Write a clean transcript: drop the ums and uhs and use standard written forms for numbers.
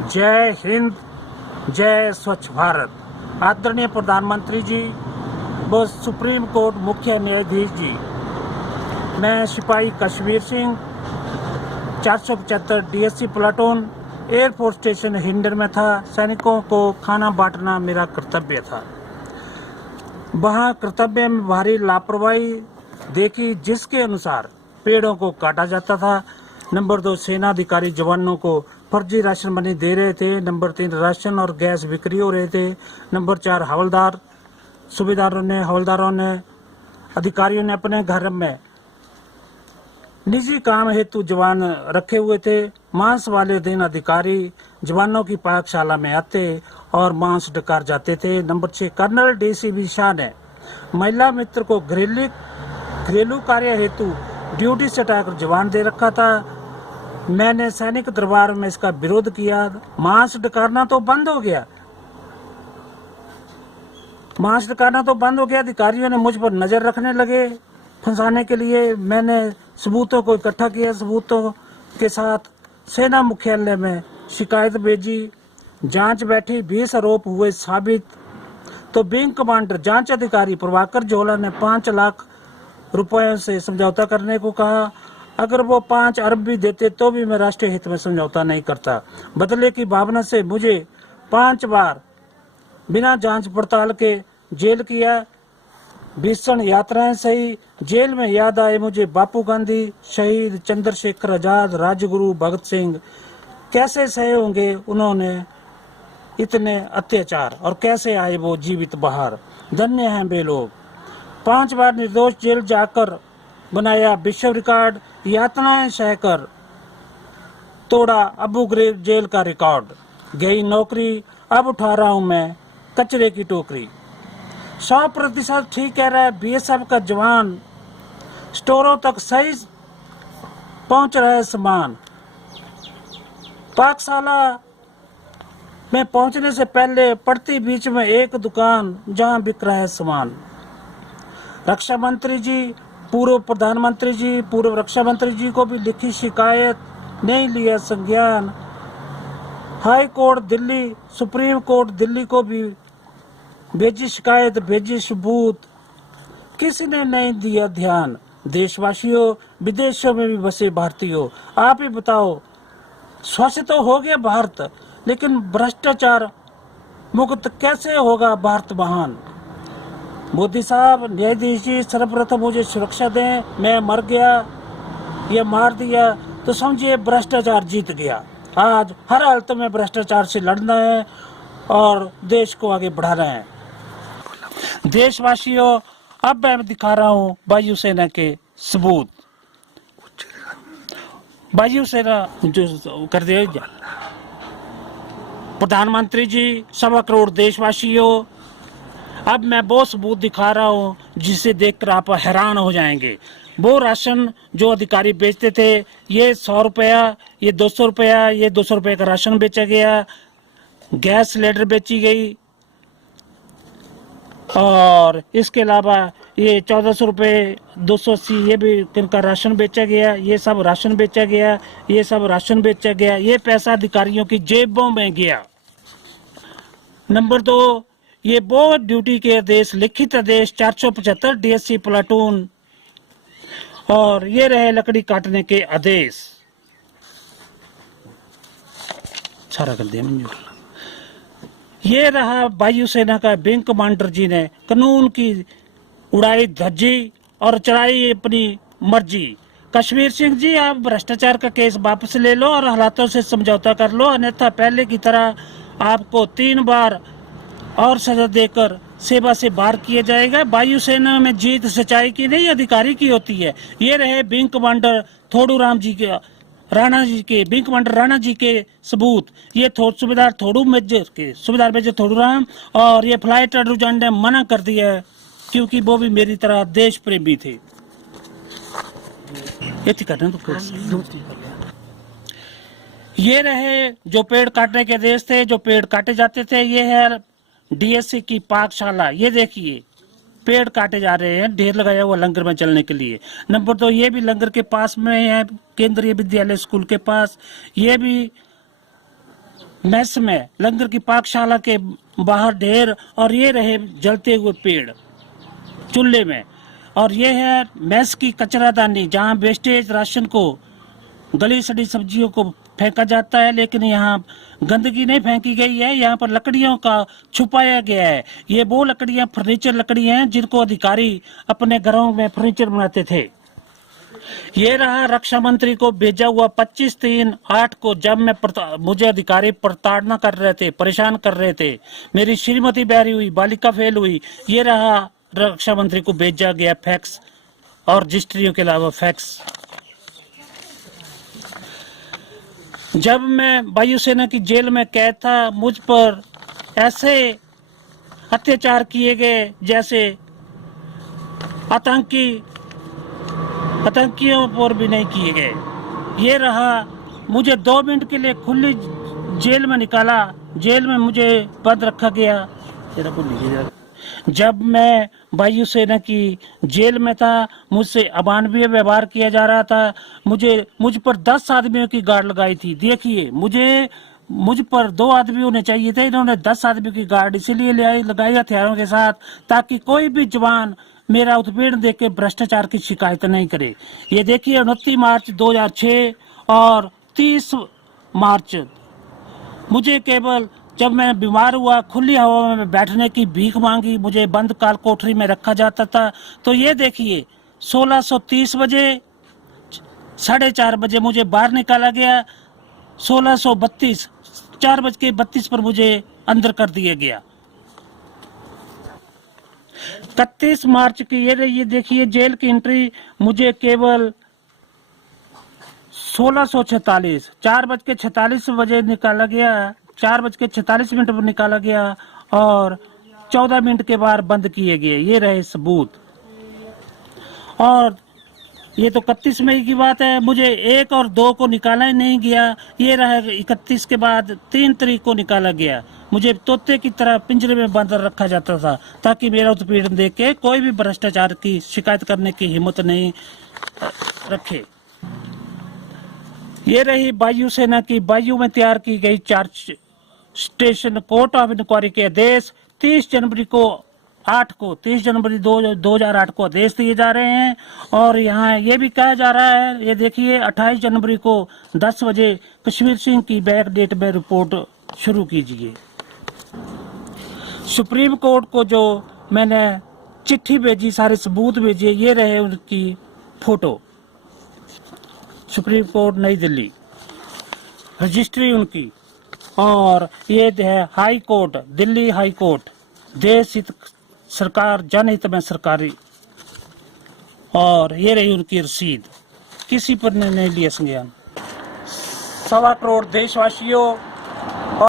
जय हिंद, जय स्वच्छ भारत। आदरणीय प्रधानमंत्री जी व सुप्रीम कोर्ट मुख्य न्यायाधीश जी, मैं सिपाही Kashmir Singh 475 DSC platoon air force station Hindon में था। सैनिकों को खाना बांटना मेरा कर्तव्य था। वहाँ कर्तव्य में भारी लापरवाही देखी, जिसके अनुसार पेड़ों को काटा जाता था। नंबर 2, सेना अधिकारी जवानों को फर्जी राशन मनी दे रहे थे। नंबर 3, राशन और गैस बिक्री हो रहे थे। नंबर 4, हवलदारों ने अधिकारियों ने अपने घर में निजी काम हेतु जवान रखे हुए थे। मांस वाले दिन अधिकारी जवानों की पाकशाला में आते और मांस डकार जाते थे। नंबर 6, कर्नल डीसीबी शाह ने महिला मित्र को घरेलू कार्य हेतु ड्यूटी से हटाकर जवान दे रखा था। मैंने सैनिक दरबार में इसका विरोध किया। मांस डकारना तो बंद हो गया। अधिकारियों ने मुझ पर नजर रखने लगे फंसाने के लिए। मैंने सबूतों को इकट्ठा किया। सबूतों के साथ सेना मुख्यालय में शिकायत भेजी। जांच बैठी। 20 आरोप हुए साबित। तो विंग कमांडर जांच अधिकारी प्रभाकर जोला ने 5 लाख रुपयों से समझौता करने को कहा। अगर वो 5 अरब भी देते तो भी मैं राष्ट्रीय हित में समझौता नहीं करता। बदले की भावना से मुझे 5 बार बिना जांच पड़ताल के जेल किया। भीषण यात्राएं सही। जेल में याद आए मुझे बापू गांधी, शहीद चंद्रशेखर आजाद, राजगुरु भगत सिंह। कैसे सहे होंगे उन्होंने इतने अत्याचार, और कैसे आए वो जीवित बाहर। धन्य हैं वे लोग। 5 बार निर्दोष जेल जाकर बनाया विश्व रिकॉर्ड। यातनाएं सहकर तोड़ा अबू ghraib जेल का रिकॉर्ड। गई नौकरी, अब उठा रहा हूं मैं कचरे की टोकरी। 100% ठीक कह रहा है बीएसएफ का जवान। स्टोरों तक सही पहुंच रहा है सामान। पाकशाला में पहुंचने से पहले पड़ती बीच में एक दुकान जहां बिक रहा है सामान। रक्षा मंत्री जी, पूर्व प्रधानमंत्री जी, पूर्व रक्षा मंत्री जी को भी लिखी शिकायत, नहीं लिया संज्ञान। High court Delhi, supreme court Delhi को भी भेजी शिकायत, भेजी सबूत, किसी ने नहीं दिया ध्यान। देशवासियों, विदेशों में भी बसे भारतीयों, आप ही बताओ, स्वच्छ तो हो गया भारत, लेकिन भ्रष्टाचार मुक्त कैसे होगा भारत महान। मोदी साहब, न्यायाधीश जी, सर्वप्रथम मुझे सुरक्षा दें। मैं मर गया या मार दिया तो समझिए भ्रष्टाचार जीत गया। आज हर हालत में भ्रष्टाचार से लड़ना है और देश को आगे बढ़ाना है। देशवासियों, अब मैं दिखा रहा हूँ वायुसेना के सबूत। वायुसेना जो कर दिया। प्रधानमंत्री जी, 1.25 करोड़ देशवासियों, अब मैं वो सबूत दिखा रहा हूँ जिसे देखकर आप हैरान हो जाएंगे। वो राशन जो अधिकारी बेचते थे, ये 100 रुपया, ये 200 रुपया, ये 200 रुपये का राशन बेचा गया। गैस सिलेंडर बेची गई, और इसके अलावा ये 1400 रुपये, 280 ये भी इनका राशन बेचा गया। ये सब राशन बेचा गया, ये सब राशन बेचा गया। ये पैसा अधिकारियों की जेबों में गया। नंबर 2, ये वो ड्यूटी के आदेश, लिखित आदेश 475 डीएससी प्लाटून, और ये रहे लकड़ी काटने के आदेश। सारा कर दिया मंजूर। ये रहा वायुसेना का विंग कमांडर जी ने कानून की उड़ाई धज्जी और चढ़ाई अपनी मर्जी। कश्मीर सिंह जी, आप भ्रष्टाचार का केस वापस ले लो और हालातों से समझौता कर लो, अन्यथा पहले की तरह आपको 3 बार और सजा देकर सेवा से बाहर किया जाएगा। वायुसेना में जीत सच्चाई की नहीं, अधिकारी की होती है। ये रहे विंग कमांडर थोड़ू जी के विंग कमांडर राणा जी के सबूत। ये सुबेदार मेजर थोड़ू राम, और ये फ्लाइट अटेंडेंट ने मना कर दिया है क्योंकि वो भी मेरी तरह देश प्रेमी थे। ये रहे जो पेड़ काटने के आदेश थे, जो पेड़ काटे जाते थे। ये है डीएससी की पाकशाला। ये देखिए पेड़ काटे जा रहे हैं, ढेर लगाया हुआ लंगर में चलने के लिए। नंबर 2, ये भी लंगर के पास में है, केंद्रीय विद्यालय स्कूल के पास। ये भी मेस में, लंगर की पाकशाला के बाहर ढेर, और ये रहे जलते हुए पेड़ चूल्हे में। और ये है मेस की कचरादानी, जहाँ वेस्टेज राशन को, गली सड़ी सब्जियों को फेंका जाता है, लेकिन यहाँ गंदगी नहीं फेंकी गई है, यहाँ पर लकड़ियों का छुपाया गया है। ये वो लकड़ियाँ फर्नीचर लकड़ियाँ हैं जिनको अधिकारी अपने घरों में फर्नीचर बनाते थे। ये रहा रक्षा मंत्री को भेजा हुआ 25/3/8 को, जब मुझे अधिकारी प्रताड़ना कर रहे थे, परेशान कर रहे थे, मेरी श्रीमती बैरी हुई, बालिका फेल हुई। ये रहा रक्षा मंत्री को भेजा गया फैक्स और रजिस्ट्रियों के अलावा फैक्स। जब मैं वायुसेना की जेल में कैद था, मुझ पर ऐसे अत्याचार किए गए जैसे आतंकियों पर भी नहीं किए गए। ये रहा, मुझे 2 मिनट के लिए खुली जेल में निकाला, जेल में मुझे बंद रखा गया। जब मैं वायुसेना की जेल में था, मुझसे अमानवीय व्यवहार किया जा रहा था। मुझ पर 10 आदमियों की गार्ड लगाई थी। देखिए, मुझ पर 2 आदमी होने चाहिए थे, इन्होंने 10 आदमी की गार्ड इसीलिए लगाई हथियारों के साथ, ताकि कोई भी जवान मेरा उत्पीड़न देख के भ्रष्टाचार की शिकायत नहीं करे। ये देखिए, 29 मार्च 2006 और 30 मार्च मुझे केवल जब मैं बीमार हुआ, खुली हवा में बैठने की भीख मांगी, मुझे बंद काल कोठरी में रखा जाता था। तो ये देखिए, 1630 बजे 4:30 बजे मुझे बाहर निकाला गया, 1632 4:32 पर मुझे अंदर कर दिया गया। 31 मार्च की ये देखिए जेल की एंट्री, मुझे केवल 1646 4:46 बजे निकाला गया, 4:46 पर निकाला गया और 14 मिनट के बाद बंद किए गए। ये रहे सबूत। और ये तो 31 मई की बात है, मुझे 1 और 2 को निकाला ही नहीं गया। ये रहा 31 के बाद 3 तारीख को निकाला गया। मुझे तोते की तरह पिंजरे में बंद रखा जाता था, ताकि मेरा उत्पीड़न देख के कोई भी भ्रष्टाचार की शिकायत करने की हिम्मत नहीं रखे। ये रही वायुसेना की वायु में तैयार की गई charge station court of inquiry के आदेश। 30 जनवरी 2008 को आदेश दिए जा रहे हैं। और यहाँ ये भी कहा जा रहा है, ये देखिए 28 जनवरी को 10 बजे कश्मीर सिंह की बैक डेट में रिपोर्ट शुरू कीजिए। सुप्रीम कोर्ट को जो मैंने चिट्ठी भेजी, सारे सबूत भेजे, ये रहे उनकी फोटो। सुप्रीम कोर्ट नई दिल्ली, रजिस्ट्री उनकी। और ये है high court, Delhi high court, देश हित सरकार, जनहित में सरकारी। और ये रही उनकी रसीद, किसी पर ने नहीं लिया संज्ञान। 1.25 करोड़ देशवासियों,